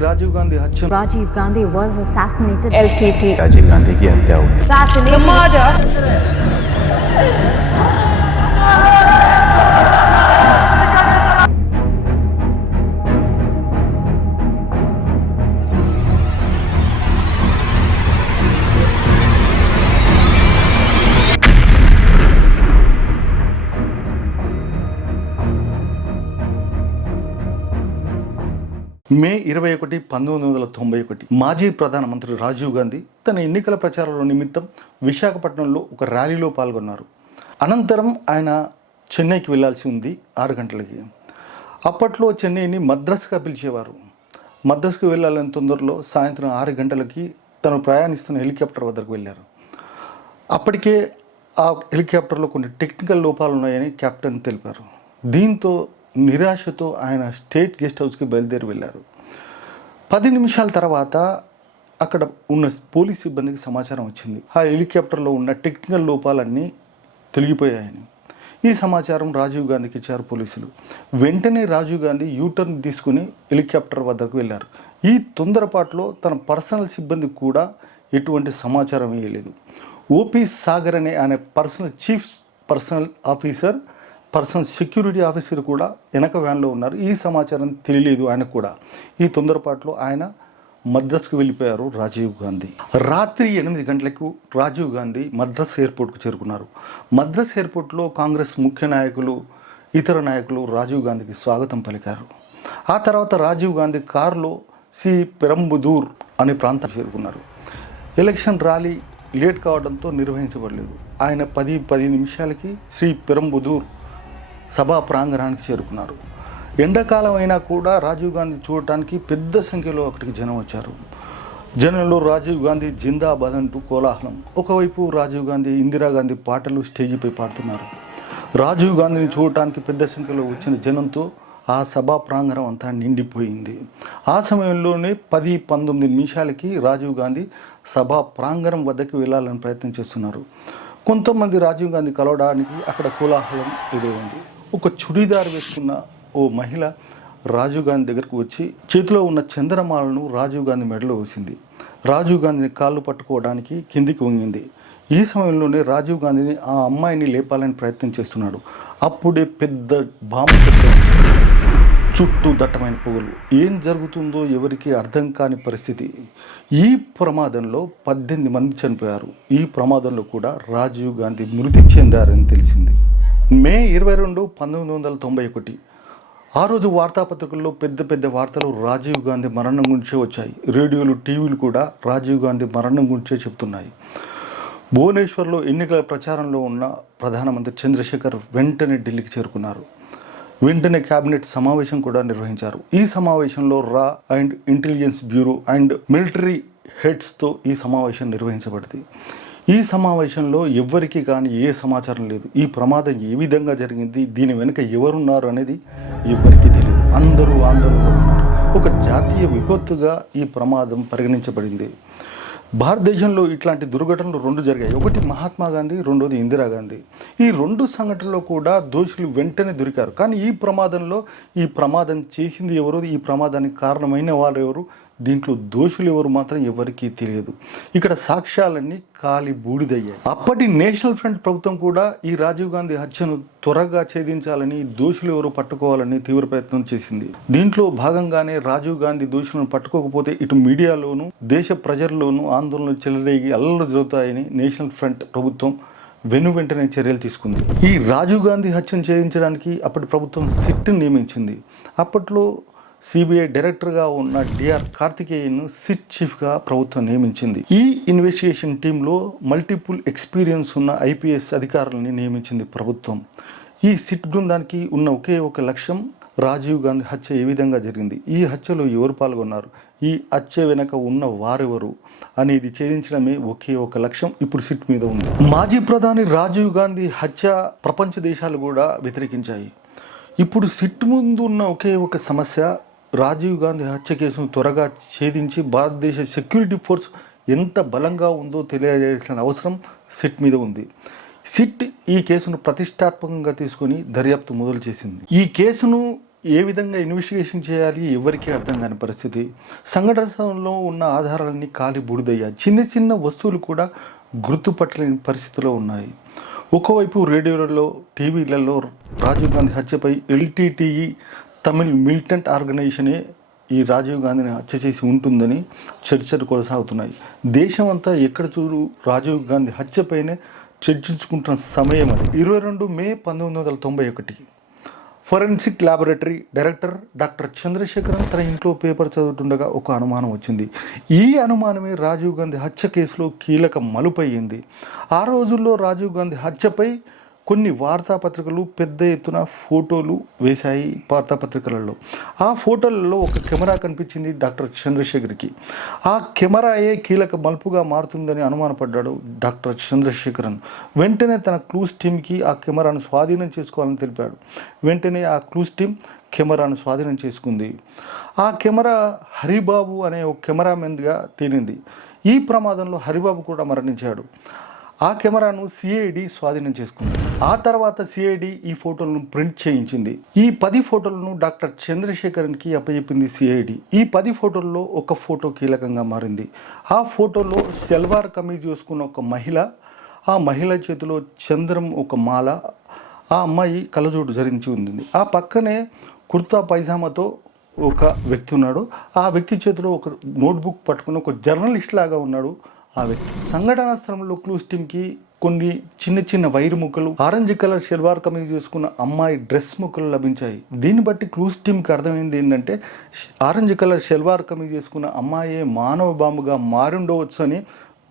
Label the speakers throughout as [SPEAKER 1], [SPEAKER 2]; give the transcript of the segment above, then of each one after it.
[SPEAKER 1] राजीव गांधी हत्या।
[SPEAKER 2] Rajiv Gandhi was assassinated
[SPEAKER 3] LTT
[SPEAKER 4] Rajiv Gandhi की हत्या हुई
[SPEAKER 3] असैसिनेटेड murder
[SPEAKER 1] మే ఇరవై ఒకటి పంతొమ్మిది వందల తొంభై ఒకటి మాజీ ప్రధానమంత్రి రాజీవ్ గాంధీ తన ఎన్నికల ప్రచారంలో నిమిత్తం విశాఖపట్నంలో ఒక ర్యాలీలో పాల్గొన్నారు. అనంతరం ఆయన చెన్నైకి వెళ్ళాల్సి ఉంది ఆరు గంటలకి. అప్పట్లో చెన్నైని మద్రాసుగా పిలిచేవారు. మద్రాసుకు వెళ్ళాలని తొందరలో సాయంత్రం ఆరు గంటలకి తను ప్రయాణిస్తున్న హెలికాప్టర్ వద్దకు వెళ్ళారు. అప్పటికే ఆ హెలికాప్టర్లో కొన్ని టెక్నికల్ లోపాలు ఉన్నాయని కెప్టెన్ తెలిపారు. దీంతో నిరాశతో ఆయన స్టేట్ గెస్ట్ హౌస్కి బయలుదేరి వెళ్ళారు. పది నిమిషాల తర్వాత అక్కడ ఉన్న పోలీస్ సిబ్బందికి సమాచారం వచ్చింది. ఆ హెలికాప్టర్లో ఉన్న టెక్నికల్ లోపాలన్నీ తొలగిపోయాయని. ఈ సమాచారం రాజీవ్ గాంధీకి ఇచ్చారు పోలీసులు. వెంటనే రాజీవ్ గాంధీ యూటర్న్ తీసుకుని హెలికాప్టర్ వద్దకు వెళ్ళారు. ఈ తొందరపాటులో తన పర్సనల్ సిబ్బందికి కూడా ఎటువంటి సమాచారం ఇవ్వలేదు. ఓపీ సాగర్ అనే ఆయన personal chief personal officer person security officer కూడా వెనక వ్యాన్లో ఉన్నారు. ఈ సమాచారం తెలియలేదు ఆయనకు కూడా. ఈ తొందరపాటులో ఆయన మద్రాసుకు వెళ్ళిపోయారు రాజీవ్ గాంధీ. రాత్రి ఎనిమిది గంటలకు రాజీవ్ గాంధీ మద్రాస్ ఎయిర్పోర్ట్కు చేరుకున్నారు. మద్రాస్ ఎయిర్పోర్ట్లో కాంగ్రెస్ ముఖ్య నాయకులు ఇతర నాయకులు రాజీవ్ గాంధీకి స్వాగతం పలికారు. ఆ తర్వాత రాజీవ్ గాంధీ కారులో సి. పెరంబుదూర్ అనే ప్రాంతం చేరుకున్నారు. ఎలక్షన్ ర్యాలీ లేట్ కావడంతో నిర్వహించబడలేదు. ఆయన పది పది నిమిషాలకి శ్రీ పెరంబుదూర్ సభా ప్రాంగణానికి చేరుకున్నారు. ఎండాకాలం అయినా కూడా రాజీవ్ గాంధీ చూడటానికి పెద్ద సంఖ్యలో అక్కడికి జనం వచ్చారు. జనంలో రాజీవ్ గాంధీ జిందాబాద్ అంటూ కోలాహలం. ఒకవైపు రాజీవ్ గాంధీ ఇందిరాగాంధీ పాటలు స్టేజీపై పాడుతున్నారు. రాజీవ్ గాంధీని చూడటానికి పెద్ద సంఖ్యలో వచ్చిన జనంతో ఆ సభా ప్రాంగణం అంతా నిండిపోయింది. ఆ సమయంలోనే పది పంతొమ్మిది నిమిషాలకి రాజీవ్ గాంధీ సభా ప్రాంగణం వద్దకు వెళ్ళాలని ప్రయత్నం చేస్తున్నారు. కొంతమంది రాజీవ్ గాంధీ కలవడానికి అక్కడ కోలాహలం ఎదురైంది. ఒక చుడీదార్ వేసుకున్న ఓ మహిళ రాజీవ్ గాంధీ దగ్గరకు వచ్చి చేతిలో ఉన్న చంద్రమాలను రాజీవ్ గాంధీ మెడలో వేసింది. రాజీవ్ గాంధీని కాళ్ళు పట్టుకోవడానికి కిందికి వంగింది. ఈ సమయంలోనే రాజీవ్ గాంధీని ఆ అమ్మాయిని లేపాలని ప్రయత్నం చేస్తున్నాడు. అప్పుడే పెద్ద బాంబు చుట్టూ దట్టమైన పొగలు. ఏం జరుగుతుందో ఎవరికి అర్థం కాని పరిస్థితి. ఈ ప్రమాదంలో పద్దెనిమిది మంది చనిపోయారు. ఈ ప్రమాదంలో కూడా రాజీవ్ గాంధీ మృతి చెందారని తెలిసింది. మే ఇరవై రెండు పంతొమ్మిది వందల తొంభై ఒకటి. ఆ రోజు వార్తాపత్రికల్లో పెద్ద పెద్ద వార్తలు రాజీవ్ గాంధీ మరణం గురించే వచ్చాయి. రేడియోలు టీవీలు కూడా రాజీవ్ గాంధీ మరణం గురించే చెప్తున్నాయి. భువనేశ్వర్లో ఎన్నికల ప్రచారంలో ఉన్న ప్రధానమంత్రి చంద్రశేఖర్ వెంటనే ఢిల్లీకి చేరుకున్నారు. వెంటనే కేబినెట్ సమావేశం కూడా నిర్వహించారు. ఈ సమావేశంలో రా and intelligence bureau and military హెడ్స్తో ఈ సమావేశం నిర్వహించబడింది. ఈ సమావేశంలో ఎవ్వరికీ కానీ ఏ సమాచారం లేదు. ఈ ప్రమాదం ఏ విధంగా జరిగింది? దీని వెనుక ఎవరున్నారు అనేది ఎవరికీ తెలియదు అందరూ ఆందోళనలో ఉన్నారు. ఒక జాతీయ విపత్తుగా ఈ ప్రమాదం పరిగణించబడింది. భారతదేశంలో ఇట్లాంటి దుర్ఘటనలు రెండు జరిగాయి. ఒకటి మహాత్మా గాంధీ రెండోది ఇందిరాగాంధీ ఈ రెండు సంఘటనలో కూడా దోషులు వెంటనే దొరికారు. కానీ ఈ ప్రమాదంలో ఈ ప్రమాదం చేసింది ఎవరు? ఈ ప్రమాదానికి కారణమైన వారు ఎవరు? దీంట్లో దోషులు ఎవరు మాత్రం ఎవరికీ తెలియదు. ఇక్కడ సాక్ష్యాలన్నీ కాలి బూడిదయ్యాయి. అప్పటి నేషనల్ ఫ్రంట్ ప్రభుత్వం కూడా ఈ రాజీవ్ గాంధీ హత్యను త్వరగా ఛేదించాలని దోషులు ఎవరు పట్టుకోవాలని తీవ్ర ప్రయత్నం చేసింది. దీంట్లో భాగంగానే రాజీవ్ గాంధీ దోషులను పట్టుకోకపోతే ఇటు మీడియాలోనూ దేశ ప్రజల్లోనూ ఆందోళనలు చెలరేగి అల్లలు జరుగుతాయని నేషనల్ ఫ్రంట్ ప్రభుత్వం వెను వెంటనే చర్యలు తీసుకుంది. ఈ రాజీవ్ గాంధీ హత్యను ఛేదించడానికి అప్పటి ప్రభుత్వం సిట్ నియమించింది. అప్పట్లో సిబిఐ డైరెక్టర్గా ఉన్న డిఆర్ కార్తికేయన్ను సిట్ చీఫ్గా ప్రభుత్వం నియమించింది. ఈ ఇన్వెస్టిగేషన్ టీంలో మల్టిపుల్ ఎక్స్పీరియన్స్ ఉన్న ఐపీఎస్ అధికారులని నియమించింది ప్రభుత్వం. ఈ సిట్ బృందానికి ఉన్న ఒకే ఒక లక్ష్యం రాజీవ్ గాంధీ హత్య ఏ విధంగా జరిగింది? ఈ హత్యలో ఎవరు పాల్గొన్నారు? ఈ హత్య వెనక ఉన్న వారెవరు? అనేది ఛేదించడమే ఒకే ఒక లక్ష్యం ఇప్పుడు సిట్ మీద ఉంది. మాజీ ప్రధాని రాజీవ్ గాంధీ హత్య ప్రపంచ దేశాలు కూడా వ్యతిరేకించాయి. ఇప్పుడు సిట్ ముందు ఉన్న ఒకే ఒక సమస్య రాజీవ్ గాంధీ హత్య కేసును త్వరగా ఛేదించి భారతదేశ సెక్యూరిటీ ఫోర్స్ ఎంత బలంగా ఉందో తెలియజేయాల్సిన అవసరం సిట్ మీద ఉంది. సిట్ ఈ కేసును ప్రతిష్టాత్మకంగా తీసుకొని దర్యాప్తు మొదలు చేసింది. ఈ కేసును ఏ విధంగా ఇన్వెస్టిగేషన్ చేయాలి ఎవరికీ అర్థం కాని పరిస్థితి. సంఘటన స్థలంలో ఉన్న ఆధారాలన్నీ కాలి బూడిదయ్యాయి. చిన్న చిన్న వస్తువులు కూడా గుర్తుపట్టలేని పరిస్థితిలో ఉన్నాయి. ఒకవైపు రేడియోలలో టీవీలలో రాజీవ్ గాంధీ హత్యపై ఎల్టీటీఈ తమిళ్ మిలిటెంట్ ఆర్గనైజేషనే ఈ రాజీవ్ గాంధీని హత్య చేసి ఉంటుందని చర్చలు కొనసాగుతున్నాయి. దేశం అంతా ఎక్కడ చూడు రాజీవ్ గాంధీ హత్యపైనే చర్చించుకుంటున్న సమయం అది. ఇరవై రెండు మే పంతొమ్మిది వందల తొంభై ఒకటి. Forensic laboratory director doctor Chandrasekharan తన ఇంట్లో పేపర్ చదువుతుండగా ఒక అనుమానం వచ్చింది. ఈ అనుమానమే రాజీవ్ గాంధీ హత్య కేసులో కీలక మలుపయ్యింది ఆ రోజుల్లో రాజీవ్ గాంధీ హత్యపై కొన్ని వార్తాపత్రికలు పెద్ద ఎత్తున ఫోటోలు వేశాయి వార్తాపత్రికలలో. ఆ ఫోటోలలో ఒక కెమెరా కనిపించింది డాక్టర్ చంద్రశేఖర్కి. ఆ కెమెరాయే కీలక మలుపుగా మారుతుందని అనుమానపడ్డాడు డాక్టర్ చంద్రశేఖరన్. వెంటనే తన క్లూస్ టీమ్కి ఆ కెమెరాను స్వాధీనం చేసుకోవాలని తెలిపాడు. వెంటనే ఆ క్లూస్ టీమ్ కెమెరాను స్వాధీనం చేసుకుంది. ఆ కెమెరా హరిబాబు అనే ఒక కెమెరామెన్గా తేలింది. ఈ ప్రమాదంలో హరిబాబు కూడా మరణించాడు. ఆ కెమెరాను సిఐడి స్వాధీనం చేసుకుంది. ఆ తర్వాత సిఐడి ఈ ఫోటోలను ప్రింట్ చేయించింది. ఈ పది ఫోటోలను డాక్టర్ చంద్రశేఖరన్కి అప్పచెప్పింది సిఐడి ఈ పది ఫోటోల్లో ఒక ఫోటో కీలకంగా మారింది. ఆ ఫోటోలో సెల్వార్ కమీజ్ వేసుకున్న ఒక మహిళ ఆ మహిళ చేతిలో చంద్రం ఒక మాల ఆ అమ్మాయి కలజోడు ధరించి ఉంది ఆ పక్కనే కుర్తా పైజామాతో ఒక వ్యక్తి ఉన్నాడు. ఆ వ్యక్తి చేతిలో ఒక నోట్బుక్ పట్టుకుని ఒక జర్నలిస్ట్ లాగా ఉన్నాడు. ఆ సంఘటనా స్థలంలో క్లూస్ టీమ్కి కొన్ని చిన్న చిన్న వైరు ముక్కలు ఆరెంజ్ కలర్ షెల్వార్ కమీజ్ చేసుకున్న అమ్మాయి డ్రెస్ ముక్కలు లభించాయి. దీన్ని బట్టి క్లూస్ టీమ్కి అర్థమైంది ఏంటంటే ఆరెంజ్ కలర్ షెల్వార్ కమీజ్ చేసుకున్న అమ్మాయే మానవ బాంబుగా మారుండవచ్చు అని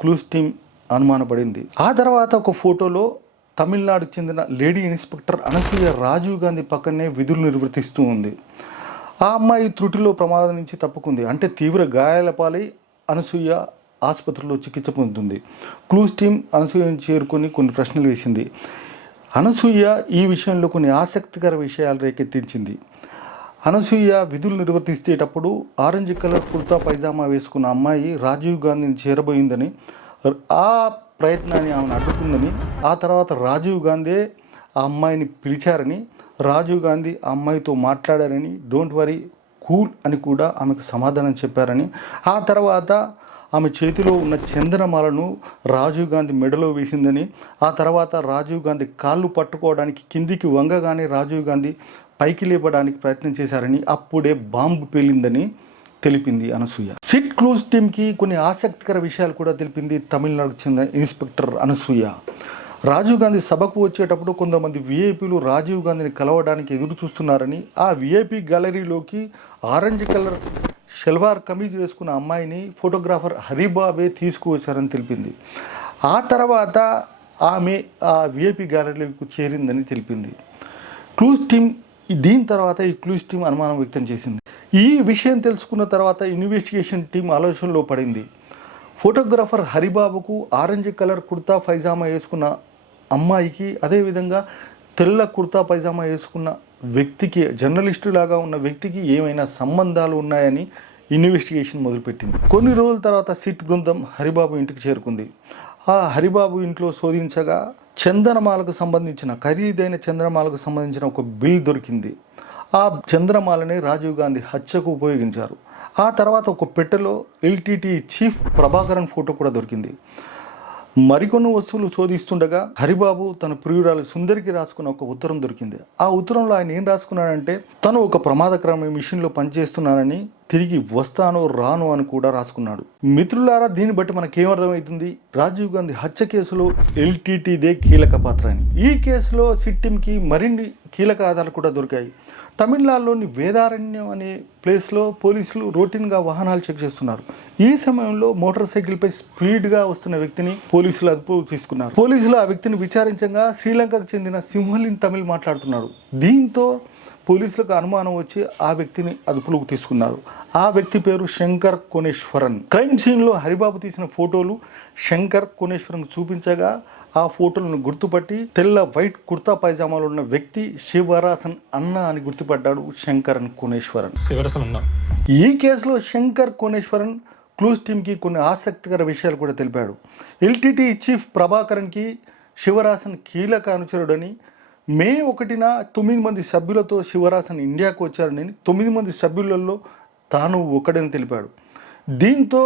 [SPEAKER 1] క్లూస్ టీమ్ అనుమానపడింది. ఆ తర్వాత ఒక ఫోటోలో తమిళనాడుకు చెందిన లేడీ ఇన్స్పెక్టర్ అనసూయ రాజీవ్ గాంధీ పక్కనే విధులు నిర్వర్తిస్తూ ఉంది. ఆ అమ్మాయి త్రుటిలో ప్రమాదం నుంచి తప్పుకుంది. అంటే తీవ్ర గాయాల పాలై అనసూయ ఆసుపత్రిలో చికిత్స పొందుతుంది. క్లూస్ టీమ్ అనసూయను చేరుకొని కొన్ని ప్రశ్నలు వేసింది. అనసూయ ఈ విషయంలో కొన్ని ఆసక్తికర విషయాలు రేకెత్తించింది. అనసూయ విధులు నిర్వర్తించేటప్పుడు ఆరెంజ్ కలర్ కుర్తా పైజామా వేసుకున్న అమ్మాయి రాజీవ్ గాంధీని చేరబోయిందని ఆ ప్రయత్నాన్ని ఆమెను అడ్డుకుందని ఆ తర్వాత రాజీవ్ గాంధీ ఆ అమ్మాయిని పిలిచారని రాజీవ్ గాంధీ ఆ అమ్మాయితో మాట్లాడారని డోంట్ వరీ కూల్ అని కూడా ఆమెకు సమాధానం చెప్పారని ఆ తర్వాత ఆమె చేతిలో ఉన్న చందనమాలను రాజీవ్ గాంధీ మెడలో వేసిందని ఆ తర్వాత రాజీవ్ గాంధీ కాళ్ళు పట్టుకోవడానికి కిందికి వంగగానే రాజీవ్ గాంధీ పైకి లేపడానికి ప్రయత్నం చేశారని అప్పుడే బాంబు పేలిందని తెలిపింది అనసూయ. సిట్ క్లోజ్ టీమ్కి కొన్ని ఆసక్తికర విషయాలు కూడా తెలిపింది తమిళనాడుకు చెందిన ఇన్స్పెక్టర్ అనసూయ. రాజీవ్ గాంధీ సభకు వచ్చేటప్పుడు కొంతమంది విఐపీలు రాజీవ్ గాంధీని కలవడానికి ఎదురు చూస్తున్నారని ఆ విఐపీ గ్యాలరీలోకి ఆరెంజ్ కలర్ షెల్వార్ కమీజ్ వేసుకున్న అమ్మాయిని ఫోటోగ్రాఫర్ హరిబాబే తీసుకువచ్చారని తెలిపింది. ఆ తర్వాత ఆమె ఆ విఐపీ గ్యాలరీలోకి చేరిందని తెలిపింది. క్లూస్ టీమ్ దీని తర్వాత ఈ క్లూస్ టీం అనుమానం వ్యక్తం చేసింది. ఈ విషయం తెలుసుకున్న తర్వాత ఇన్వెస్టిగేషన్ టీం ఆలోచనలో పడింది. ఫోటోగ్రాఫర్ హరిబాబుకు ఆరెంజ్ కలర్ కుర్తా పైజామా వేసుకున్న అమ్మాయికి అదేవిధంగా తెల్ల కుర్తా పైజామా వేసుకున్న వ్యక్తికి జర్నలిస్టు లాగా ఉన్న వ్యక్తికి ఏమైనా సంబంధాలు ఉన్నాయని ఇన్వెస్టిగేషన్ మొదలుపెట్టింది. కొన్ని రోజుల తర్వాత సిట్ బృందం హరిబాబు ఇంటికి చేరుకుంది. ఆ హరిబాబు ఇంట్లో శోధించగా చందనమాలకు సంబంధించిన ఖరీదైన చంద్రమాలకు సంబంధించిన ఒక బిల్ దొరికింది. ఆ చంద్రమాలని రాజీవ్ గాంధీ హత్యకు ఉపయోగించారు. ఆ తర్వాత ఒక పెట్టెలో ఎల్టీటీ చీఫ్ ప్రభాకరన్ ఫోటో కూడా దొరికింది. మరికొన్ని వస్తువులు శోధిస్తుండగా హరిబాబు తన ప్రియురాలు సుందరికి రాసుకున్న ఒక ఉత్తరం దొరికింది. ఆ ఉత్తరంలో ఆయన ఏం రాసుకున్నాడంటే తను ఒక ప్రమాదకరమైన మిషన్లో పనిచేస్తున్నానని తిరిగి వస్తాను రాను అని కూడా రాసుకున్నాడు. మిత్రులారా దీన్ని బట్టి మనకేమర్థమవుతుంది రాజీవ్ గాంధీ హత్య కేసులో ఎల్టీటీదే కీలక పాత్ర అని. ఈ కేసులో సిట్టింకి మరిన్ని కీలక ఆధారాలు కూడా దొరికాయి. తమిళనాడులోని వేదారణ్యం అనే ప్లేస్లో పోలీసులు రొటీన్గా వాహనాలు చెక్ చేస్తున్నారు. ఈ సమయంలో మోటార్ సైకిల్పై స్పీడ్గా వస్తున్న వ్యక్తిని పోలీసులు అదుపు తీసుకున్నారు. పోలీసులు ఆ వ్యక్తిని విచారించగా శ్రీలంకకు చెందిన సింహలిన్ తమిళ్ మాట్లాడుతున్నాడు. దీంతో పోలీసులకు అనుమానం వచ్చి ఆ వ్యక్తిని అదుపులోకి తీసుకున్నారు. ఆ వ్యక్తి పేరు శంకర్ కోనేశ్వరన్. క్రైమ్ సీన్లో హరిబాబు తీసిన ఫోటోలు శంకర్ కోనేశ్వరన్ చూపించగా ఆ ఫోటోలను గుర్తుపట్టి తెల్ల వైట్ కుర్తా పైజామాలో ఉన్న వ్యక్తి శివరాసన్ అన్న అని గుర్తుపడ్డాడు శంకరన్ కోనేశ్వరన్.
[SPEAKER 3] శివరసం ఉన్నా
[SPEAKER 1] ఈ కేసులో శంకర్ కోనేశ్వరన్ క్లూస్ టీమ్కి కొన్ని ఆసక్తికర విషయాలు కూడా తెలిపాడు. ఎల్టీటీ చీఫ్ ప్రభాకరన్కి శివరాసన్ కీలక అనుచరుడని మే ఒకటిన తొమ్మిది మంది సభ్యులతో శివరాసన్ ఇండియాకు వచ్చారని తొమ్మిది మంది సభ్యులలో తాను ఒకడని తెలిపాడు. దీంతో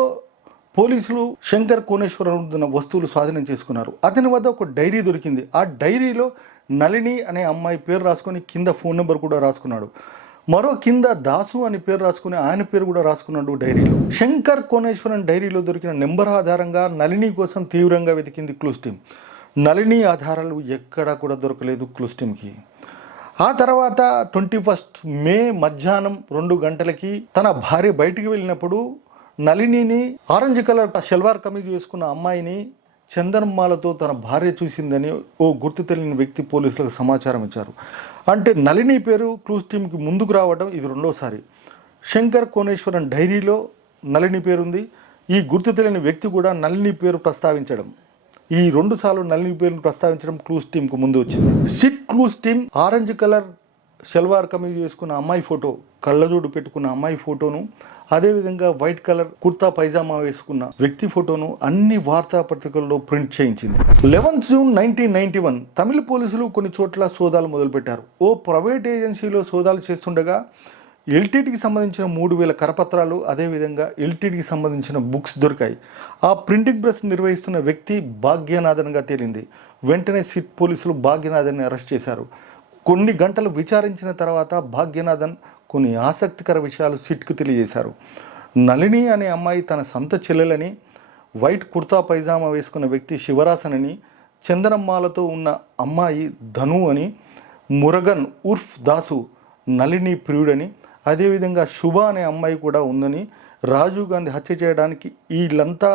[SPEAKER 1] పోలీసులు శంకర్ కోనేశ్వరం ఉన్న వస్తువులు స్వాధీనం చేసుకున్నారు. అతని వద్ద ఒక డైరీ దొరికింది. ఆ డైరీలో నళిని అనే అమ్మాయి పేరు రాసుకొని కింద ఫోన్ నెంబర్ కూడా రాసుకున్నాడు. మరో కింద దాసు అని పేరు రాసుకుని ఆయన పేరు కూడా రాసుకున్నాడు డైరీలో. శంకర్ కోనేశ్వరం డైరీలో దొరికిన నెంబర్ ఆధారంగా నళిని కోసం తీవ్రంగా వెతికింది క్లూస్ టీం నళిని ఆధారాలు ఎక్కడా కూడా దొరకలేదు క్లూస్ ఆ తర్వాత ట్వంటీ ఫస్ట్ మే మధ్యాహ్నం రెండు గంటలకి తన భార్య బయటికి వెళ్ళినప్పుడు నళినిని ఆరెంజ్ కలర్ షల్వార్ కమీజ్ వేసుకున్న అమ్మాయిని చందనమ్మాలతో తన భార్య చూసిందని ఓ గుర్తు తెలియని వ్యక్తి పోలీసులకు సమాచారం ఇచ్చారు. అంటే నళిని పేరు క్లూస్ టీంకి ముందుకు రావడం ఇది రెండోసారి. శంకర్ కోనేశ్వరం డైరీలో నళిని పేరుంది. ఈ గుర్తు తెలియని వ్యక్తి కూడా నళిని పేరు ప్రస్తావించడం. ఈ రెండు సార్లు నలిని పేరును ప్రస్తావించడం క్లూస్ టీంకు ముందు వచ్చింది. SIT clues team orange colour salwar kameez వేసుకున్న అమ్మాయి ఫోటో కళ్ళజోడు పెట్టుకున్న అమ్మాయి ఫోటోను అదేవిధంగా వైట్ కలర్ కుర్తా పైజామా వేసుకున్న వ్యక్తి ఫోటోను అన్ని వార్తాపత్రికల్లో ప్రింట్ చేయించింది. Eleventh June nineteen ninety one తమిళ పోలీసులు కొన్ని చోట్ల సోదాలు మొదలుపెట్టారు. ఓ ప్రైవేట్ ఏజెన్సీలో సోదాలు చేస్తుండగా ఎల్టీటీకి సంబంధించిన మూడు వేల కరపత్రాలు అదేవిధంగా ఎల్టీటీకి సంబంధించిన బుక్స్ దొరికాయి. ఆ ప్రింటింగ్ ప్రెస్ నిర్వహిస్తున్న వ్యక్తి భాగ్యనాథన్గా తేలింది. వెంటనే సిట్ పోలీసులు భాగ్యనాథన్ని అరెస్ట్ చేశారు. కొన్ని గంటలు విచారించిన తర్వాత భాగ్యనాథన్ కొన్ని ఆసక్తికర విషయాలు సిట్కు తెలియజేశారు. నళిని అనే అమ్మాయి తన సొంత చెల్లెలని వైట్ కుర్తా పైజామా వేసుకున్న వ్యక్తి శివరాసనని చందనమ్మాలతో ఉన్న అమ్మాయి ధను అని మురగన్ ఉర్ఫ్ దాసు నళిని ప్రియుడని అదేవిధంగా శుభ అనే అమ్మాయి కూడా ఉందని రాజీవ్ గాంధీ హత్య చేయడానికి వీళ్ళంతా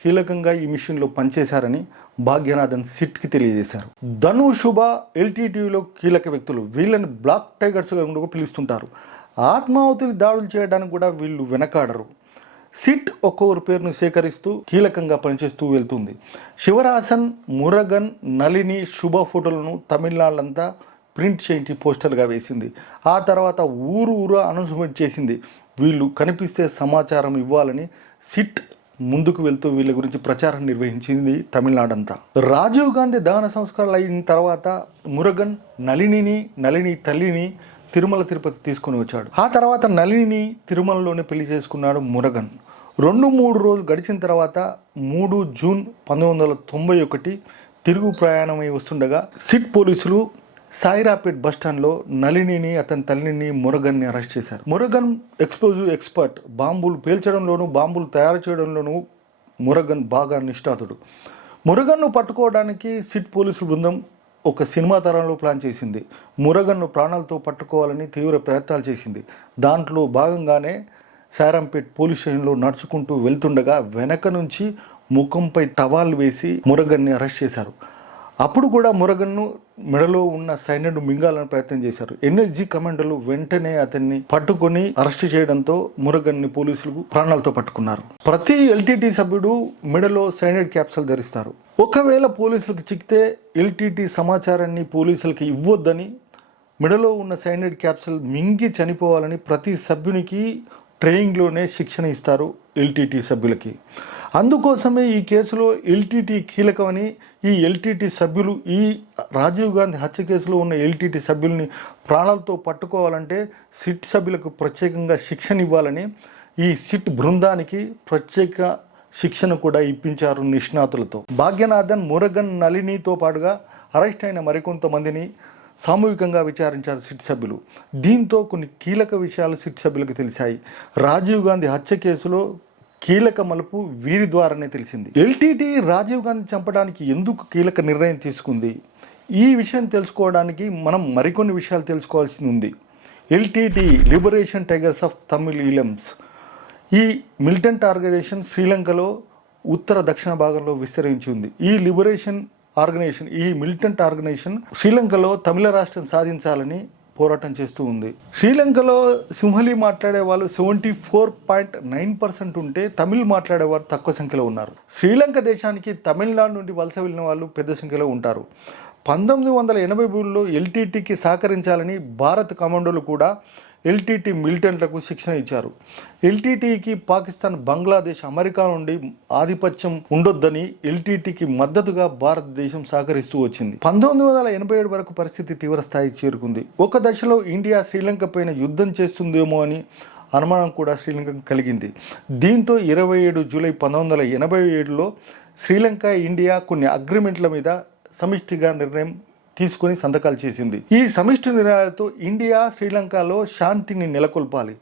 [SPEAKER 1] కీలకంగా ఈ మిషన్లో పనిచేశారని భాగ్యనాథన్ సిట్కి తెలియజేశారు. ధను శుభ ఎల్టీటీవీలో కీలక వ్యక్తులు వీళ్ళని బ్లాక్ టైగర్స్గా కూడా పిలుస్తుంటారు. ఆత్మాహుతులు దాడులు చేయడానికి కూడా వీళ్ళు వెనకాడరు. సిట్ ఒక్కొక్కరి పేరును సేకరిస్తూ కీలకంగా పనిచేస్తూ వెళ్తుంది. శివరాసన్ మురగన్ నలిని శుభ ఫోటోలను తమిళనాళ్ళంతా ప్రింట్ చేయించి పోస్టర్గా వేసింది. ఆ తర్వాత ఊరు ఊరు అనౌన్స్మెంట్ చేసింది. వీళ్ళు కనిపిస్తే సమాచారం ఇవ్వాలని సిట్ ముందుకు వెళ్తూ వీళ్ళ గురించి ప్రచారం నిర్వహించింది తమిళనాడంతా. రాజీవ్ గాంధీ దహన సంస్కారాలు అయిన తర్వాత మురగన్ నళినిని నళిని తల్లిని తిరుమల తిరుపతి తీసుకొని వచ్చాడు. ఆ తర్వాత నళినిని తిరుమలలోనే పెళ్ళి చేసుకున్నాడు మురగన్. రెండు మూడు రోజులు గడిచిన తర్వాత మూడు జూన్ పంతొమ్మిది వందల తొంభై ఒకటి తిరుగు ప్రయాణమై వస్తుండగా సిట్ పోలీసులు సాయిరాపేట్ బస్ స్టాండ్లో నళినిని అతని తల్లిని మురగన్ని అరెస్ట్ చేశారు. Murugan explosive expert. బాంబులు పేల్చడంలోనూ బాంబులు తయారు చేయడంలోనూ మురగన్ బాగా నిష్ణాతుడు. మురగన్ను పట్టుకోవడానికి సిట్ పోలీసు బృందం ఒక సినిమా తరంలో ప్లాన్ చేసింది. మురగన్ను ప్రాణాలతో పట్టుకోవాలని తీవ్ర ప్రయత్నాలు చేసింది. దాంట్లో భాగంగానే సారంపేట్ పోలీస్ స్టేషన్లో నడుచుకుంటూ వెళ్తుండగా వెనక నుంచి ముఖంపై టవాల్ వేసి మురగన్ని అరెస్ట్ చేశారు. అప్పుడు కూడా మురగన్ను మెడలో ఉన్న సైన్యుడు మింగాలని ప్రయత్నం చేశారు. ఎన్ఎస్జీ కమాండోలు వెంటనే అతన్ని పట్టుకొని అరెస్ట్ చేయడంతో మురగన్ని పోలీసులు ప్రాణాలతో పట్టుకున్నారు. ప్రతి ఎల్టీటీ సభ్యుడు మెడలో సైనైడ్ క్యాప్సూల్ ధరిస్తారు. ఒకవేళ పోలీసులకు చిక్కితే ఎల్టీటీ సమాచారాన్ని పోలీసులకి ఇవ్వొద్దని మెడలో ఉన్న సైనైడ్ క్యాప్సూల్ మింగి చనిపోవాలని ప్రతి సభ్యునికి ట్రైనింగ్లోనే శిక్షణ ఇస్తారు ఎల్టీటీ సభ్యులకి. అందుకోసమే ఈ కేసులో ఎల్టీటీ కీలకమని ఈ ఎల్టీటీ సభ్యులు ఈ రాజీవ్ గాంధీ హత్య కేసులో ఉన్న ఎల్టీటీ సభ్యుల్ని ప్రాణాలతో పట్టుకోవాలంటే సిట్ సభ్యులకు ప్రత్యేకంగా శిక్షణ ఇవ్వాలని ఈ సిట్ బృందానికి ప్రత్యేక శిక్షణ కూడా ఇప్పించారు నిష్ణాతులతో. భాగ్యనాథన్ మురగన్ నళినితో పాటుగా అరెస్ట్ అయిన మరికొంతమందిని సామూహికంగా విచారించారు సిట్ సభ్యులు. దీంతో కొన్ని కీలక విషయాలు సిట్ సభ్యులకు తెలిసాయి రాజీవ్ గాంధీ హత్య కేసులో కీలక మలుపు వీరి ద్వారానే తెలిసింది. ఎల్టీటీ రాజీవ్ గాంధీ చంపడానికి ఎందుకు కీలక నిర్ణయం తీసుకుంది? ఈ విషయం తెలుసుకోవడానికి మనం మరికొన్ని విషయాలు తెలుసుకోవాల్సి ఉంది. LTT liberation tigers of Tamil Eelams ఈ మిలిటెంట్ ఆర్గనైజేషన్ శ్రీలంకలో ఉత్తర దక్షిణ భాగంలో విస్తరించి ఉంది. ఈ లిబరేషన్ ఆర్గనైజేషన్ ఈ మిలిటెంట్ ఆర్గనైజేషన్ శ్రీలంకలో తమిళ రాష్ట్రం సాధించాలని పోరాటం చేస్తూ ఉంది. శ్రీలంకలో సింహలి మాట్లాడే వాళ్ళు seventy four point nine percent ఉంటే తమిళ్ మాట్లాడేవారు తక్కువ సంఖ్యలో ఉన్నారు. శ్రీలంక దేశానికి తమిళనాడు నుండి వలస వెళ్ళిన వాళ్ళు పెద్ద సంఖ్యలో ఉంటారు. పంతొమ్మిది వందల ఎనభై మూడులో ఎల్టీటీకి సహకరించాలని భారత్ కమాండోలు కూడా ఎల్టీటీ మిలిటెంట్లకు శిక్షణ ఇచ్చారు. ఎల్టీటీకి పాకిస్తాన్ బంగ్లాదేశ్ అమెరికా నుండి ఆధిపత్యం ఉండొద్దని ఎల్టీటీకి మద్దతుగా భారతదేశం సహకరిస్తూ వచ్చింది. పంతొమ్మిది వందల ఎనభై ఏడు వరకు పరిస్థితి తీవ్ర స్థాయికి చేరుకుంది. ఒక దశలో ఇండియా శ్రీలంక పైన యుద్ధం చేస్తుందేమో అని అనుమానం కూడా శ్రీలంకకు కలిగింది. దీంతో ఇరవై ఏడు జూలై పంతొమ్మిది వందల ఎనభై ఏడులో శ్రీలంక ఇండియా కొన్ని అగ్రిమెంట్ల మీద సమిష్టిగా నిర్ణయం తీసుకొని సంతకాలు చేసింది. ఈ సమిష్టి నిర్ణయాలతో ఇండియా శ్రీలంకలో శాంతిని నెలకొల్పాలి.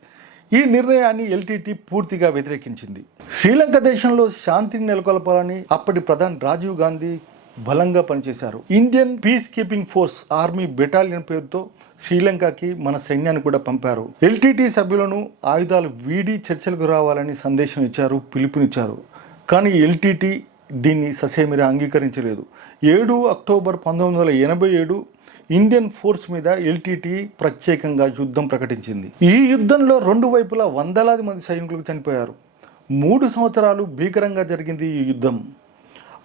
[SPEAKER 1] ఈ నిర్ణయాన్ని ఎల్టీటీ పూర్తిగా వ్యతిరేకించింది. శ్రీలంక దేశంలో శాంతిని నెలకొల్పాలని అప్పటి ప్రధాని రాజీవ్ గాంధీ బలంగా పనిచేశారు. Indian peace keeping force army battalion పేరుతో శ్రీలంకకి మన సైన్యాన్ని కూడా పంపారు. ఎల్టీటీ సభ్యులను ఆయుధాలు వీడి చర్చలకు రావాలని సందేశం ఇచ్చారు పిలుపునిచ్చారు. కానీ ఎల్టీటీ దీన్ని ససేమిరా అంగీకరించలేదు. ఏడు అక్టోబర్ పంతొమ్మిది వందల ఎనభై ఏడు ఇండియన్ ఫోర్స్ మీద ఎల్టీటీ ప్రత్యేకంగా యుద్ధం ప్రకటించింది. ఈ యుద్ధంలో రెండు వైపులా వందలాది మంది సైనికులు చనిపోయారు. మూడు సంవత్సరాలు భీకరంగా జరిగింది ఈ యుద్ధం.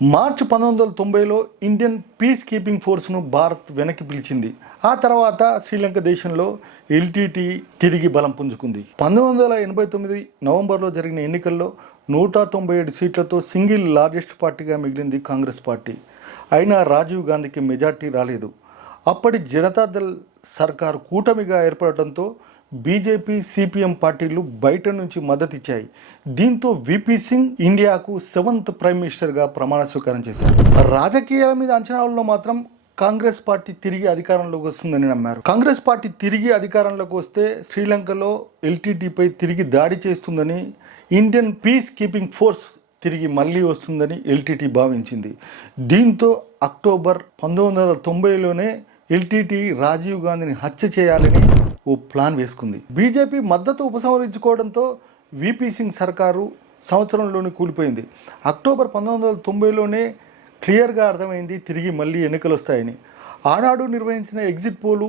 [SPEAKER 1] మార్చి పంతొమ్మిది వందల తొంభైలో ఇండియన్ పీస్ కీపింగ్ ఫోర్స్ను భారత్ వెనక్కి పిలిచింది. ఆ తర్వాత శ్రీలంక దేశంలో ఎల్టీటీ తిరిగి బలం పుంజుకుంది. పంతొమ్మిది వందల ఎనభై తొమ్మిది నవంబర్లో జరిగిన ఎన్నికల్లో నూట తొంభై ఏడు సీట్లతో సింగిల్ లార్జెస్ట్ పార్టీగా మిగిలింది కాంగ్రెస్ పార్టీ. అయినా రాజీవ్ గాంధీకి మెజార్టీ రాలేదు. అప్పటి జనతాదళ్ సర్కారు కూటమిగా ఏర్పడటంతో బీజేపీ సిపిఎం పార్టీలు బయట నుంచి మద్దతిచ్చాయి దీంతో విపి సింగ్ ఇండియాకు సెవెంత్ ప్రైమ్ మినిస్టర్గా ప్రమాణ స్వీకారం చేశారు. రాజకీయాల మీద అంచనాల్లో మాత్రం కాంగ్రెస్ పార్టీ తిరిగి అధికారంలోకి వస్తుందని నమ్మారు. కాంగ్రెస్ పార్టీ తిరిగి అధికారంలోకి వస్తే శ్రీలంకలో ఎల్టీటీపై తిరిగి దాడి చేస్తుందని ఇండియన్ పీస్ కీపింగ్ ఫోర్స్ తిరిగి మళ్ళీ వస్తుందని ఎల్టీటీ భావించింది. దీంతో అక్టోబర్ పంతొమ్మిది వందల తొంభైలోనే ఎల్టీటీ రాజీవ్ గాంధీని హత్య చేయాలని ఓ ప్లాన్ వేసుకుంది. బీజేపీ మద్దతు ఉపసంహరించుకోవడంతో విపి సింగ్ సర్కారు సంవత్సరంలోనే కూలిపోయింది. అక్టోబర్ పంతొమ్మిది వందల తొంభైలోనే క్లియర్గా అర్థమైంది తిరిగి మళ్ళీ ఎన్నికలు వస్తాయని ఆనాడు నిర్వహించిన ఎగ్జిట్ పోలు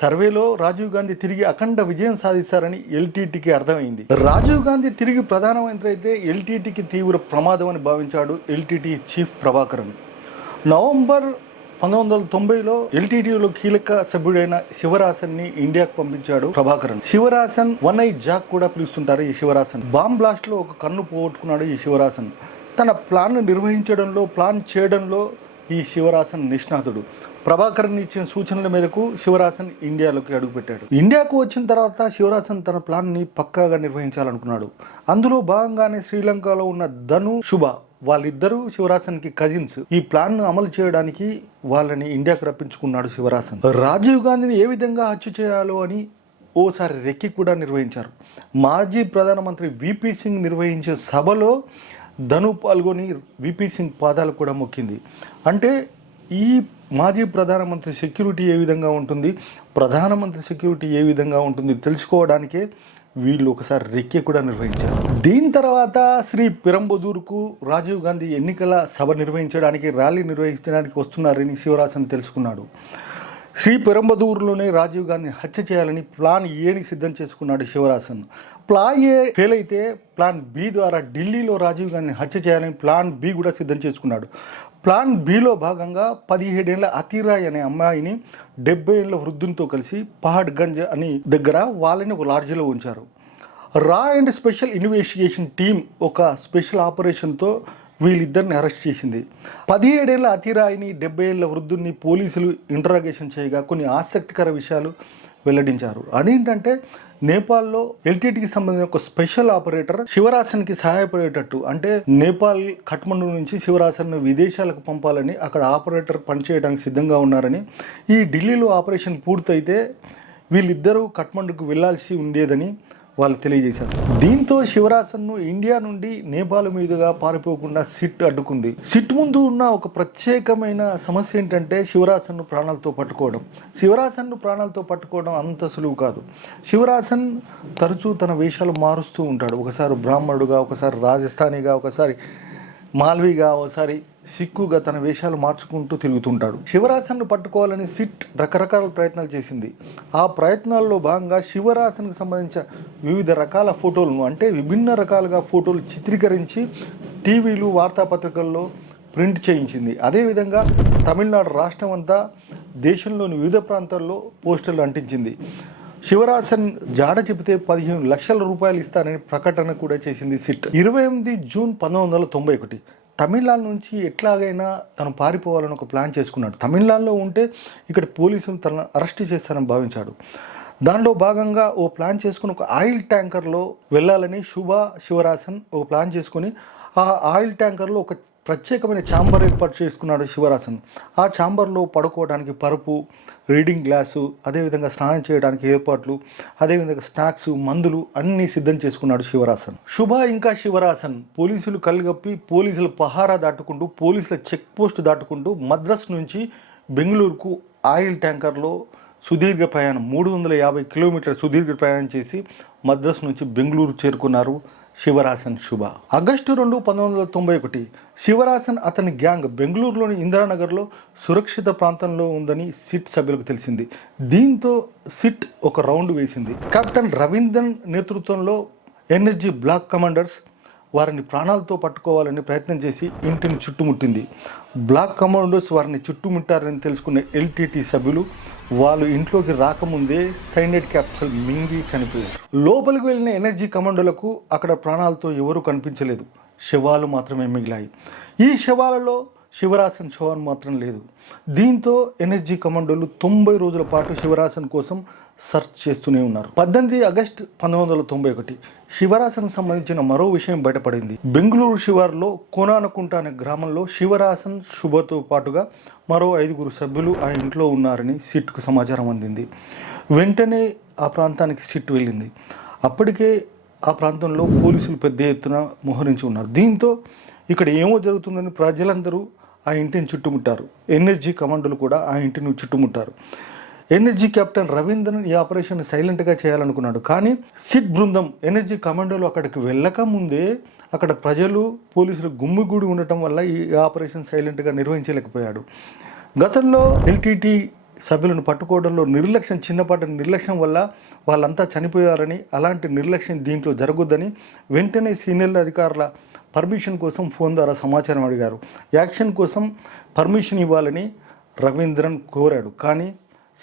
[SPEAKER 1] సర్వేలో రాజీవ్ గాంధీ తిరిగి అఖండ విజయం సాధిస్తారని ఎల్టీటీకి అర్థమైంది. రాజీవ్ గాంధీ తిరిగి ప్రధానమంత్రి అయితే ఎల్టీటీకి తీవ్ర ప్రమాదం అని భావించాడు ఎల్టీటీ చీఫ్ ప్రభాకరన్. నవంబర్ పంతొమ్మిది వందల తొంభైలో ఎల్టీటీలో కీలక సభ్యుడైన శివరాసన్ని ఇండియాకు పంపించాడు Prabhakaran. Sivarasan one eye jack కూడా పిలుస్తుంటారు ఈ శివరాసన్ బాంబ్ బ్లాస్ట్లో ఒక కన్ను పోగొట్టుకున్నాడు ఈ శివరాసన్ తన ప్లాన్ నిర్వహించడంలో ప్లాన్ చేయడంలో ఈ శివరాసన్ నిష్ణాతుడు. ప్రభాకరన్ ఇచ్చిన సూచనల మేరకు శివరాసన్ ఇండియాలోకి అడుగుపెట్టాడు. ఇండియాకు వచ్చిన తర్వాత శివరాసన్ తన ప్లాన్ని పక్కాగా నిర్వహించాలనుకున్నాడు. అందులో భాగంగానే శ్రీలంకలో ఉన్న ధను శుభ వాళ్ళిద్దరూ శివరాసన్కి కజిన్స్. ఈ ప్లాన్ను అమలు చేయడానికి వాళ్ళని ఇండియాకు రప్పించుకున్నాడు శివరాసన్ రాజీవ్ గాంధీని ఏ విధంగా హత్య చేయాలో అని ఓసారి రెక్కి కూడా నిర్వహించారు. మాజీ ప్రధానమంత్రి విపి సింగ్ నిర్వహించే సభలో ధను పాల్గొని విపి సింగ్ పాదాలు కూడా మొక్కింది. అంటే ఈ మాజీ ప్రధానమంత్రి సెక్యూరిటీ ఏ విధంగా ఉంటుంది ప్రధానమంత్రి సెక్యూరిటీ ఏ విధంగా ఉంటుంది తెలుసుకోవడానికే వీళ్ళు ఒకసారి రెక్కి కూడా నిర్వహించారు. దీని తర్వాత శ్రీ పిరంబదూర్కు రాజీవ్ గాంధీ ఎన్నికల సభ నిర్వహించడానికి ర్యాలీ నిర్వహించడానికి వస్తున్నారని శివరాసన్ తెలుసుకున్నాడు. శ్రీ పెరంబదూరులోనే రాజీవ్ గాంధీని హత్య చేయాలని ప్లాన్ ఏని సిద్ధం చేసుకున్నాడు శివరాసన్ ప్లాన్ ఏ ఫెయిల్ అయితే ప్లాన్ బి ద్వారా ఢిల్లీలో రాజీవ్ గాంధీని హత్య చేయాలని ప్లాన్ బి కూడా సిద్ధం చేసుకున్నాడు. ప్లాన్ బిలో భాగంగా పదిహేడేళ్ళ అతిరాయ్ అనే అమ్మాయిని డెబ్బై ఏళ్ళ వృద్ధునితో కలిసి పహాడ్గంజ్ అని దగ్గర వాళ్ళని ఒక లాడ్జీలో ఉంచారు. రా అండ్ స్పెషల్ ఇన్వెస్టిగేషన్ టీం ఒక స్పెషల్ ఆపరేషన్తో వీళ్ళిద్దరిని అరెస్ట్ చేసింది. పదిహేడేళ్ళ అతిరాయిని డెబ్బై ఏళ్ళ వృద్ధుని పోలీసులు ఇంటరాగేషన్ చేయగా కొన్ని ఆసక్తికర విషయాలు వెల్లడించారు. అదేంటంటే నేపాల్లో ఎల్టీటీకి సంబంధించిన ఒక స్పెషల్ ఆపరేటర్ శివరాసన్కి సహాయపడేటట్టు అంటే నేపాల్ కఠ్మండు నుంచి శివరాసన్ విదేశాలకు పంపాలని అక్కడ ఆపరేటర్ పనిచేయడానికి సిద్ధంగా ఉన్నారని ఈ ఢిల్లీలో ఆపరేషన్ పూర్తయితే వీళ్ళిద్దరూ కఠ్మండుకు వెళ్ళాల్సి ఉండేదని వాళ్ళు తెలియజేశారు. దీంతో శివరాసన్ను ఇండియా నుండి నేపాల్ మీదుగా పారిపోకుండా సిట్ అడ్డుకుంది. సిట్ ముందు ఉన్న ఒక ప్రత్యేకమైన సమస్య ఏంటంటే శివరాసన్ను ప్రాణాలతో పట్టుకోవడం. శివరాసన్ను ప్రాణాలతో పట్టుకోవడం అంత సులువు కాదు. శివరాసన్ తరచూ తన వేషాలు మారుస్తూ ఉంటాడు. ఒకసారి బ్రాహ్మణుడుగా ఒకసారి రాజస్థానీగా ఒకసారి మాల్వీగా ఒకసారి సిక్కుగా తన వేషాలు మార్చుకుంటూ తిరుగుతుంటాడు. శివరాసన్ను పట్టుకోవాలని సిట్ రకరకాల ప్రయత్నాలు చేసింది. ఆ ప్రయత్నాల్లో భాగంగా శివరాసన్కు సంబంధించిన వివిధ రకాల ఫోటోలను అంటే విభిన్న రకాలుగా ఫోటోలు చిత్రీకరించి టీవీలు వార్తాపత్రికల్లో ప్రింట్ చేయించింది. అదేవిధంగా తమిళనాడు రాష్ట్రం అంతా దేశంలోని వివిధ ప్రాంతాల్లో పోస్టర్లు అంటించింది. శివరాసన్ జాడ చెబితే పదిహేను లక్షల రూపాయలు ఇస్తానని ప్రకటన కూడా చేసింది సిట్. ఇరవై ఎనిమిది జూన్ పంతొమ్మిది వందల తొంభై ఒకటి. తమిళనాడు నుంచి ఎట్లాగైనా తను పారిపోవాలని ఒక ప్లాన్ చేసుకున్నాడు. తమిళనాడులో ఉంటే ఇక్కడ పోలీసులు తనను అరెస్ట్ చేస్తారని భావించాడు. దానిలో భాగంగా ఓ ప్లాన్ చేసుకుని ఒక ఆయిల్ ట్యాంకర్లో వెళ్ళాలని శుభ శివరాసన్ ఒక ప్లాన్ చేసుకుని ఆ ఆయిల్ ట్యాంకర్లో ఒక ప్రత్యేకమైన ఛాంబర్ ఏర్పాటు చేసుకున్నాడు శివరాసన్ ఆ ఛాంబర్లో పడుకోవడానికి పరుపు రీడింగ్ గ్లాసు అదేవిధంగా స్నానం చేయడానికి ఏర్పాట్లు అదేవిధంగా స్నాక్స్ మందులు అన్నీ సిద్ధం చేసుకున్నాడు శివరాసన్ శుభ ఇంకా శివరాసన్ పోలీసులు కళ్ళగప్పి పోలీసుల పహారా దాటుకుంటూ పోలీసుల చెక్ పోస్ట్ దాటుకుంటూ మద్రాస్ నుంచి బెంగళూరుకు ఆయిల్ ట్యాంకర్లో సుదీర్ఘ ప్రయాణం మూడు వందల యాభై కిలోమీటర్ సుదీర్ఘ ప్రయాణం చేసి మద్రాసు నుంచి బెంగళూరు చేరుకున్నారు. శివరాసన్ శుభ. ఆగస్టు రెండు పంతొమ్మిది వందల తొంభై ఒకటి శివరాసన్ అతని గ్యాంగ్ బెంగళూరులోని ఇందిరానగర్లో సురక్షిత ప్రాంతంలో ఉందని సిట్ సభ్యులకు తెలిసింది. దీంతో సిట్ ఒక రౌండ్ వేసింది. కెప్టెన్ రవీంద్రన్ నేతృత్వంలో ఎన్ఎస్జి బ్లాక్ కమాండర్స్ వారిని ప్రాణాలతో పట్టుకోవాలని ప్రయత్నం చేసి ఇంటిని చుట్టుముట్టింది. బ్లాక్ కమాండర్స్ వారిని చుట్టుముట్టారని తెలుసుకున్న ఎల్టీటీ సభ్యులు వాళ్ళు ఇంట్లోకి రాకముందే సైనైడ్ క్యాప్సూల్ మింగి చనిపోయారు. లోపలికి వెళ్ళిన ఎనర్జీ కమాండోలకు అక్కడ ప్రాణాలతో ఎవరూ కనిపించలేదు. శవాలు మాత్రమే మిగిలాయి. ఈ శవాలలో శివరాసన్ శవం మాత్రం లేదు. దీంతో ఎన్ఎస్జీ కమాండోలు తొంభై రోజుల పాటు శివరాసన్ కోసం సెర్చ్ చేస్తూనే ఉన్నారు. పద్దెనిమిది ఆగస్ట్ పంతొమ్మిది వందల తొంభై ఒకటి శివరాసన్ సంబంధించిన మరో విషయం బయటపడింది. బెంగళూరు శివార్లో కోనానకుంట అనే గ్రామంలో శివరాసన్ శుభతో పాటుగా మరో ఐదుగురు సభ్యులు ఆ ఇంట్లో ఉన్నారని సిట్కు సమాచారం అందింది. వెంటనే ఆ ప్రాంతానికి సిట్ వెళ్ళింది. అప్పటికే ఆ ప్రాంతంలో పోలీసులు పెద్ద ఎత్తున మోహరించి ఉన్నారు. దీంతో ఇక్కడ ఏమో జరుగుతుందని ప్రజలందరూ ఆ ఇంటిని చుట్టుముట్టారు. ఎన్ఎస్జీ కమాండోలు కూడా ఆ ఇంటిని చుట్టుముట్టారు. ఎన్ఎస్జీ కెప్టెన్ రవీంద్రన్ ఈ ఆపరేషన్ సైలెంట్గా చేయాలనుకున్నాడు. కానీ సిట్ బృందం ఎన్ఎస్జీ కమాండోలు అక్కడికి వెళ్ళక ముందే అక్కడ ప్రజలు పోలీసులు గుమ్మిగూడి ఉండటం వల్ల ఈ ఆపరేషన్ సైలెంట్గా నిర్వహించలేకపోయాడు. గతంలో ఎల్టీటీ సభ్యులను పట్టుకోవడంలో నిర్లక్ష్యం చిన్నపాటి నిర్లక్ష్యం వల్ల వాళ్ళంతా చనిపోయారని అలాంటి నిర్లక్ష్యం దీంట్లో జరగొద్దని వెంటనే సీనియర్ అధికారుల పర్మిషన్ కోసం ఫోన్ ద్వారా సమాచారం అడిగారు. యాక్షన్ కోసం పర్మిషన్ ఇవ్వాలని రవీంద్రన్ కోరాడు. కానీ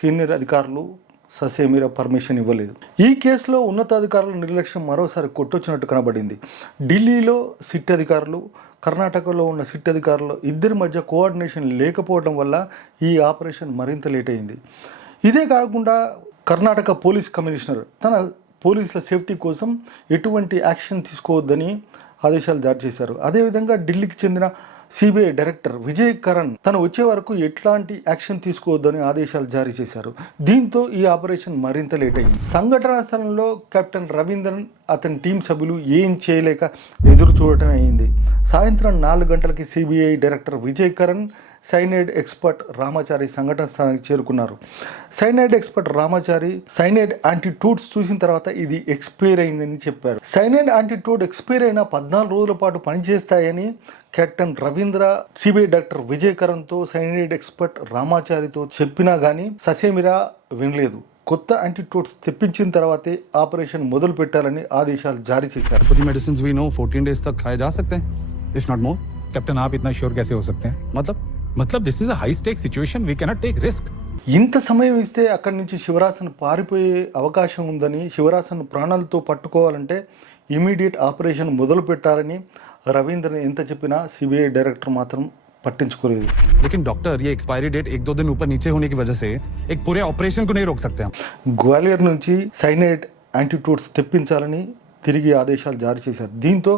[SPEAKER 1] సీనియర్ అధికారులు ససేమిరా పర్మిషన్ ఇవ్వలేదు. ఈ కేసులో ఉన్నతాధికారుల నిర్లక్ష్యం మరోసారి కొట్టొచ్చినట్టు కనబడింది. ఢిల్లీలో సిట్ అధికారులు కర్ణాటకలో ఉన్న సిట్ అధికారులు ఇద్దరి మధ్య కోఆర్డినేషన్ లేకపోవడం వల్ల ఈ ఆపరేషన్ మరింత లేట్ అయింది. ఇదే కాకుండా కర్ణాటక పోలీస్ కమిషనర్ తన పోలీసుల సేఫ్టీ కోసం ఎటువంటి యాక్షన్ తీసుకోవద్దని ఆదేశాలు జారీ చేశారు. అదేవిధంగా ఢిల్లీకి చెందిన సిబిఐ డైరెక్టర్ విజయ్ కరణ్ తను వచ్చే వరకు ఎట్లాంటి యాక్షన్ తీసుకోవద్దని ఆదేశాలు జారీ చేశారు. దీంతో ఈ ఆపరేషన్ మరింత లేట్ అయింది. సంఘటన స్థలంలో కెప్టెన్ రవీంద్రన్ అతని టీం సభ్యులు ఏం చేయలేక ఎదురు చూడటమే అయింది. సాయంత్రం నాలుగు గంటలకి CBI director Vijay Karan cyanide expert Ramachari సంఘటన స్థానానికి చేరుకున్నారు cyanide expert Ramachari cyanide antidotes చూసిన తర్వాత ఇది ఎక్స్పైర్ అయిందని చెప్పారు సైనైడ్ యాంటీటూడ్ ఎక్స్పైర్ అయిన పద్నాలుగు రోజుల పాటు పనిచేస్తాయని captain Ravindra CBI doctor Vijay కరణ్తో cyanide expert రామాచారితో చెప్పినా కానీ ససేమిరా వినలేదు కొత్త యాంటీటూడ్స్ తెప్పించిన తర్వాతే ఆపరేషన్ మొదలు పెట్టాలని ఆదేశాలు జారీ చేశారు
[SPEAKER 3] खुद ही मेडिसिन भी नो फोर्टीन डेज तक खाए जा सकते हैं इफ नॉट मोर
[SPEAKER 4] कैप्टन आप इतना श्योर कैसे हो सकते हैं
[SPEAKER 3] मतलब
[SPEAKER 4] मतलब this is a high stake situation we cannot take risk
[SPEAKER 1] ఇంత సమయం ఇస్తే అక్కడి నుంచి శివరాసన్ పారిపోయే అవకాశం ఉందని శివరాసన్ ప్రాణాలతో పట్టుకోవాలంటే ఇమీడియట్ ఆపరేషన్ మొదలు పెట్టాలని రవీంద్రన్ ఎంత చెప్పినా సిబిఐ డైరెక్టర్ మాత్రం పట్టించుకోలేదు
[SPEAKER 3] लेकिन डॉक्टर ये एक्सपायरी डेट एक दो दिन ऊपर नीचे होने की वजह से एक पूरे ऑपरेशन को नहीं रोक सकते हम
[SPEAKER 1] గ్వాలియర్ నుంచి సైనైడ్ యాంటీట్యూడ్స్ తెప్పించాలని తిరిగి ఆదేశాలు జారీ చేశారు దీంతో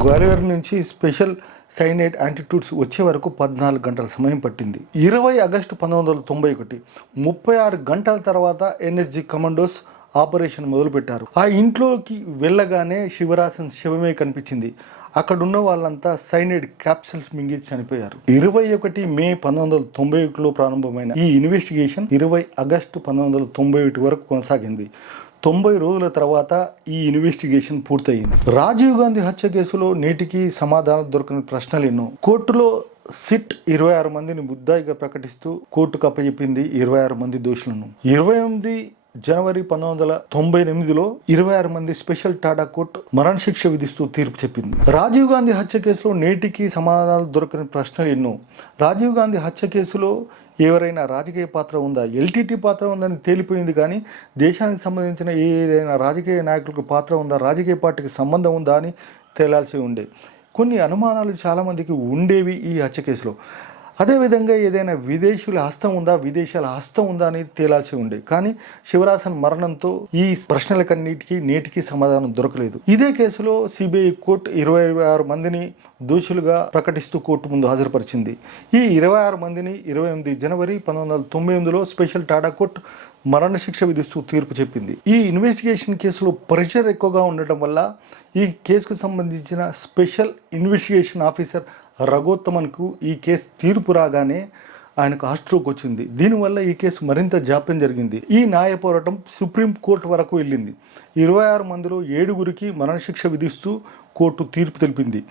[SPEAKER 1] గ్వాలియర్ నుంచి స్పెషల్ సైనైడ్ యాంటిట్యూడ్స్ వచ్చే వరకు పద్నాలుగు గంటల సమయం పట్టింది. ఇరవై ఆగస్టు పంతొమ్మిది వందల తొంభై ఒకటి ముప్పై ఆరు గంటల తర్వాత ఎన్ఎస్జి కమాండోస్ ఆపరేషన్ మొదలుపెట్టారు. ఆ ఇంట్లోకి వెళ్ళగానే శివరాసన్ శివమే కనిపించింది. అక్కడున్న వాళ్ళంతా సైనైడ్ క్యాప్సిల్స్ మింగి చనిపోయారు. ఇరవై ఒకటి మే పంతొమ్మిది వందల తొంభై ఒకటిలో ప్రారంభమైన ఈ ఇన్వెస్టిగేషన్ ఇరవై ఆగస్టు పంతొమ్మిది వందల తొంభై ఒకటి వరకు కొనసాగింది. తొంభై రోజుల తర్వాత ఈ ఇన్వెస్టిగేషన్ పూర్తయింది. రాజీవ్ గాంధీ హత్య కేసులో నేటికి సమాధానం దొరకని ప్రశ్నలు ఎన్నో. కోర్టులో సిట్ ఇరవై ఆరు మందిని ముద్దాయిగా ప్రకటిస్తూ కోర్టుకు అప్పచెప్పింది ఇరవై ఆరు మంది దోషులను. ఇరవై ఎనిమిది జనవరి పంతొమ్మిది వందల తొంభై ఎనిమిదిలో ఇరవై ఆరు మంది స్పెషల్ టాటా కోర్టు మరణశిక్ష విధిస్తూ తీర్పు చెప్పింది. రాజీవ్ గాంధీ హత్య కేసులో నేటికి సమాధానాలు దొరకని ప్రశ్నలు ఎన్నో. రాజీవ్ గాంధీ హత్య కేసులో ఎవరైనా రాజకీయ పాత్ర ఉందా? ఎల్టీటీ పాత్ర ఉందని తేలిపోయింది కానీ దేశానికి సంబంధించిన ఏదైనా రాజకీయ నాయకులకు పాత్ర ఉందా? రాజకీయ పార్టీకి సంబంధం ఉందా అని తేలాల్సి ఉండే. కొన్ని అనుమానాలు చాలామందికి ఉండేవి ఈ హత్య కేసులో. అదేవిధంగా ఏదైనా విదేశీయుల హస్తం ఉందా విదేశాల హస్తం ఉందా అని తేలాల్సి ఉండే. కానీ శివరాసన్ మరణంతో ఈ ప్రశ్నలకన్నిటికీ నేటికి సమాధానం దొరకలేదు. ఇదే కేసులో సిబిఐ కోర్టు ఇరవై ఆరు మందిని దోషులుగా ప్రకటిస్తూ కోర్టు ముందు హాజరుపరిచింది. ఈ ఇరవై ఆరు మందిని ఇరవై ఎనిమిది జనవరి పంతొమ్మిది వందల తొంభై ఎనిమిదిలో స్పెషల్ టాటా కోర్టు మరణశిక్ష విధిస్తూ తీర్పు చెప్పింది. ఈ ఇన్వెస్టిగేషన్ కేసులో ప్రెషర్ ఎక్కువగా ఉండటం వల్ల ఈ కేసుకు సంబంధించిన స్పెషల్ ఇన్వెస్టిగేషన్ ఆఫీసర్ రఘోత్తమన్కు ఈ కేసు తీర్పు రాగానే ఆయనకు హార్ట్ స్ట్రోక్ వచ్చింది. దీనివల్ల ఈ కేసు మరింత జాప్యం జరిగింది. ఈ న్యాయ పోరాటం సుప్రీం కోర్టు వరకు వెళ్ళింది. ఇరవై ఆరు మందిలో ఏడుగురికి మరణశిక్ష విధిస్తూ కోర్టు తీర్పు తెలిపింది.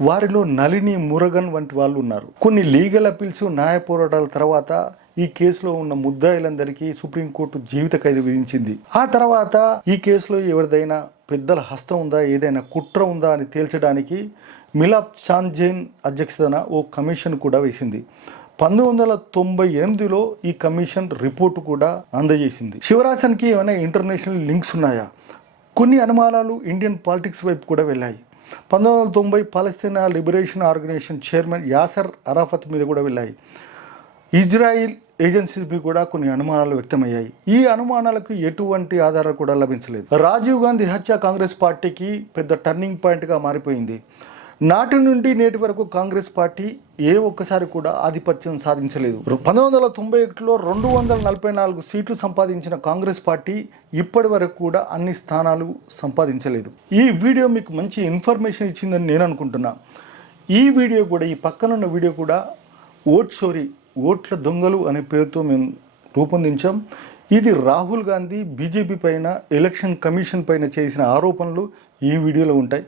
[SPEAKER 1] వారిలో నళిని మురగన్ వంటి వాళ్ళు ఉన్నారు. కొన్ని లీగల్ అపీల్స్ న్యాయ పోరాటాల తర్వాత ఈ కేసులో ఉన్న ముద్దాయిలందరికీ సుప్రీంకోర్టు జీవిత ఖైదు విధించింది. ఆ తర్వాత ఈ కేసులో ఎవరిదైనా పెద్దల హస్తం ఉందా ఏదైనా కుట్ర ఉందా అని తేల్చడానికి మిలాప్ చాంజైన్ అధ్యక్షతన ఓ కమిషన్ కూడా వేసింది. పంతొమ్మిది వందల తొంభై ఎనిమిదిలో ఈ కమిషన్ రిపోర్టు కూడా అందజేసింది. శివరాసన్కి ఏమైనా ఇంటర్నేషనల్ లింక్స్ ఉన్నాయా? కొన్ని అనుమానాలు ఇండియన్ పాలిటిక్స్ వైపు కూడా వెళ్ళాయి. పంతొమ్మిది వందల తొంభై Palestine liberation organisation chairman Yasser Arafat మీద కూడా వెళ్ళాయి. ఇజ్రాయిల్ ఏజెన్సీపై కూడా కొన్ని అనుమానాలు వ్యక్తమయ్యాయి. ఈ అనుమానాలకు ఎటువంటి ఆధారాలు కూడా లభించలేదు. రాజీవ్ గాంధీ హత్య కాంగ్రెస్ పార్టీకి పెద్ద టర్నింగ్ పాయింట్గా మారిపోయింది. నాటి నుండి నేటి వరకు కాంగ్రెస్ పార్టీ ఏ ఒక్కసారి కూడా ఆధిపత్యం సాధించలేదు. పంతొమ్మిది వందల తొంభై ఒకటిలో రెండు వందల నలభై నాలుగు సీట్లు సంపాదించిన కాంగ్రెస్ పార్టీ ఇప్పటి వరకు కూడా అన్ని స్థానాలు సంపాదించలేదు. ఈ వీడియో మీకు మంచి ఇన్ఫర్మేషన్ ఇచ్చిందని నేను అనుకుంటున్నా. ఈ వీడియో కూడా ఈ పక్కనున్న వీడియో కూడా ఓట్ చోరీ ఓట్ల దొంగలు అనే పేరుతో మేము రూపొందించాం. ఇది రాహుల్ గాంధీ బీజేపీ పైన ఎలక్షన్ కమిషన్ పైన చేసిన ఆరోపణలు ఈ వీడియోలో ఉంటాయి.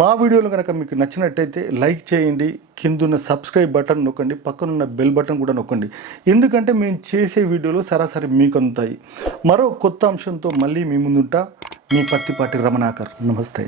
[SPEAKER 1] మా వీడియోలు కనుక మీకు నచ్చినట్టయితే లైక్ చేయండి కిందున్న సబ్స్క్రైబ్ బటన్ నొక్కండి పక్కనున్న బెల్ బటన్ కూడా నొక్కండి. ఎందుకంటే మేము చేసే వీడియోలు సరాసరి మీకు అందుతాయి మరో కొత్త అంశంతో మళ్ళీ మీ ముందుంటా. మీ పత్తిపాటి రమణాకర్. నమస్తే.